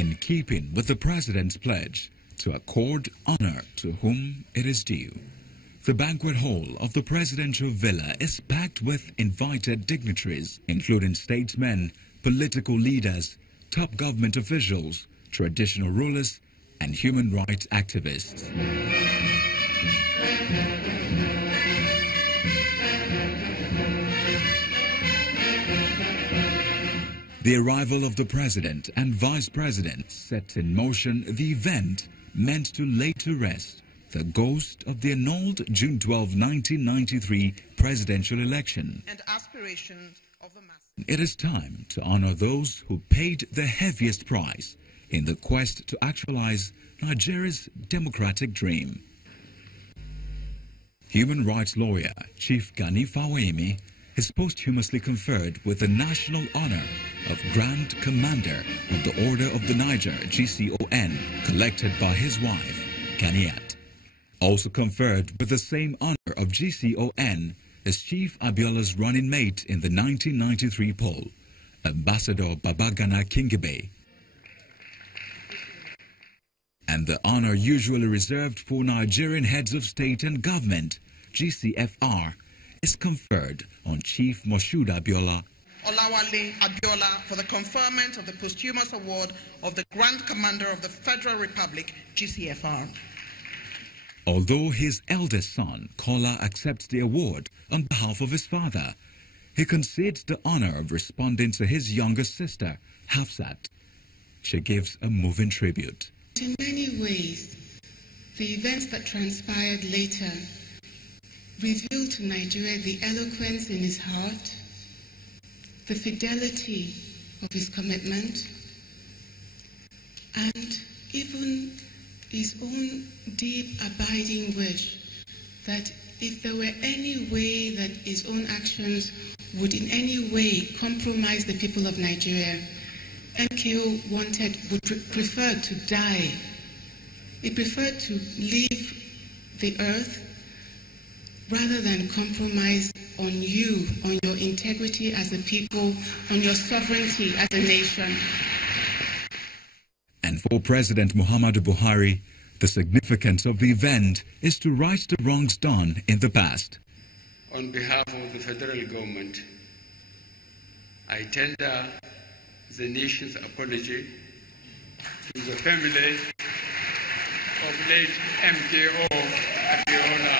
in keeping with the President's pledge to accord honor to whom it is due. The banquet hall of the presidential villa is packed with invited dignitaries, including statesmen, political leaders, top government officials, traditional rulers, and human rights activists. The arrival of the President and Vice President set in motion the event meant to lay to rest the ghost of the annulled June 12, 1993 presidential election. And aspirations of the masses. It is time to honor those who paid the heaviest price in the quest to actualize Nigeria's democratic dream. Human rights lawyer Chief Gani Fawehinmi is posthumously conferred with the national honor of Grand Commander of the Order of the Niger, GCON, collected by his wife, Ganiat. Also conferred with the same honor of GCON is Chief Abiola's running mate in the 1993 poll, Ambassador Babagana Kingibe. And the honor usually reserved for Nigerian heads of state and government, GCFR, is conferred on Chief Moshood Abiola Olawale Abiola for the conferment of the posthumous award of the Grand Commander of the Federal Republic, GCFR. Although his eldest son, Kola, accepts the award on behalf of his father, he concedes the honor of responding to his younger sister, Hafsat. She gives a moving tribute. In many ways, the events that transpired later revealed to Nigeria the eloquence in his heart, the fidelity of his commitment, and even his own deep abiding wish that if there were any way that his own actions would in any way compromise the people of Nigeria, MKO would prefer to die. He preferred to leave the earth rather than compromise on you, on your integrity as a people, on your sovereignty as a nation. And for President Muhammadu Buhari, the significance of the event is to right the wrongs done in the past. On behalf of the federal government, I tender the nation's apology to the family of late MKO Abiola,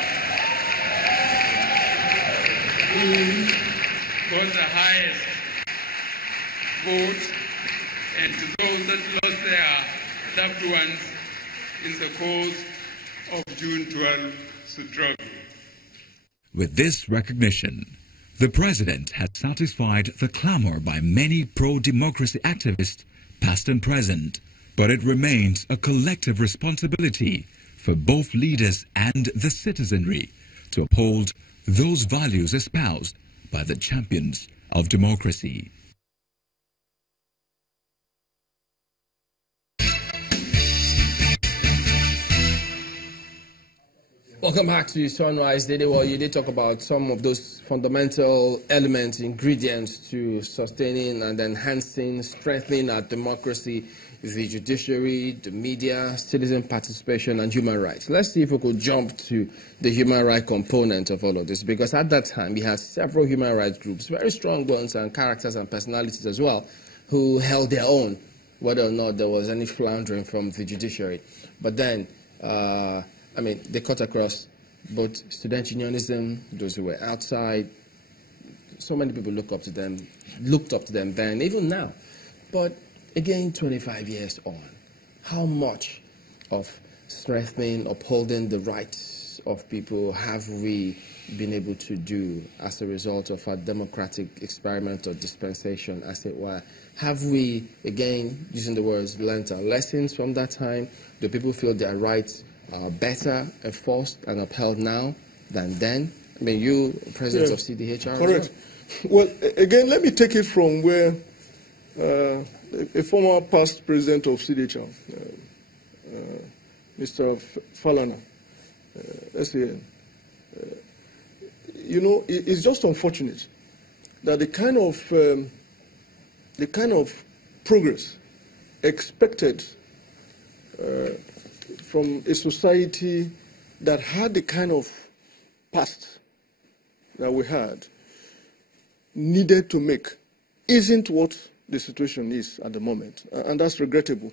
who got the highest vote, and to those that lost their loved ones in the cause of June 12 struggle. With this recognition, the President has satisfied the clamor by many pro-democracy activists, past and present, but it remains a collective responsibility for both leaders and the citizenry to uphold those values espoused by the champions of democracy. Welcome back to Sunrise Daily. Well, you did talk about some of those fundamental elements, ingredients to sustaining and enhancing, strengthening our democracy: the judiciary, the media, citizen participation, and human rights. Let's see if we could jump to the human rights component of all of this, because at that time we had several human rights groups, very strong ones and characters and personalities as well, who held their own, whether or not there was any floundering from the judiciary. But then, they cut across both student unionism, those who were outside. So many people looked up to them then, even now. But again, 25 years on, how much of strengthening, upholding the rights of people have we been able to do as a result of our democratic experiment or dispensation, as it were? Have we, again, using the words, learned our lessons from that time? Do people feel their rights are better enforced and upheld now than then? I mean, you, President of CDHR. Correct. Well, again, let me take it from where a former past president of CDHR, Mr. Falana, let's say, it's just unfortunate that the kind of progress expected from a society that had the kind of past that we had needed to make isn't what the situation is at the moment, and that's regrettable.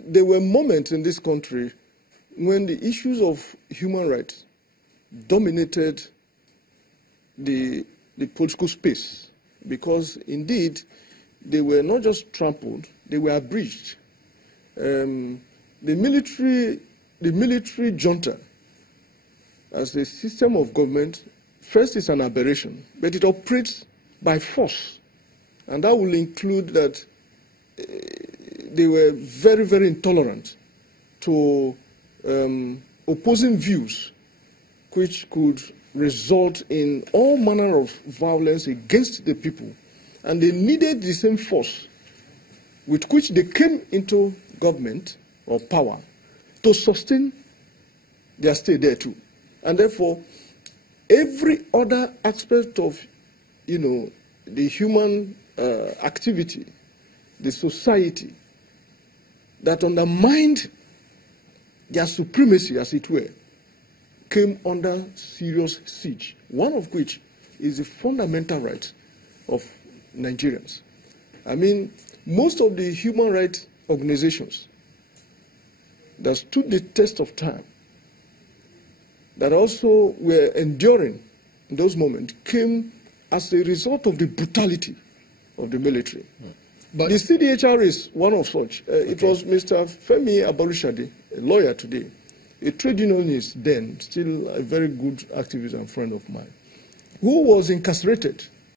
There were moments in this country when the issues of human rights dominated the political space, because indeed they were not just trampled, they were abridged. The military junta as a system of government, first is an aberration, but it operates by force. And that will include that they were very, very intolerant to opposing views which could result in all manner of violence against the people. And they needed the same force with which they came into government or power to sustain their stay there too. And therefore, every other aspect of, the human activity, the society, that undermined their supremacy, as it were, came under serious siege, one of which is the fundamental rights of Nigerians. I mean, most of the human rights organizations that stood the test of time, that also were enduring in those moments, came as a result of the brutality of the military. But the CDHR is one of such. It was Mr. Femi Abarushade, a lawyer today, a trade unionist then, still a very good activist and friend of mine, who was incarcerated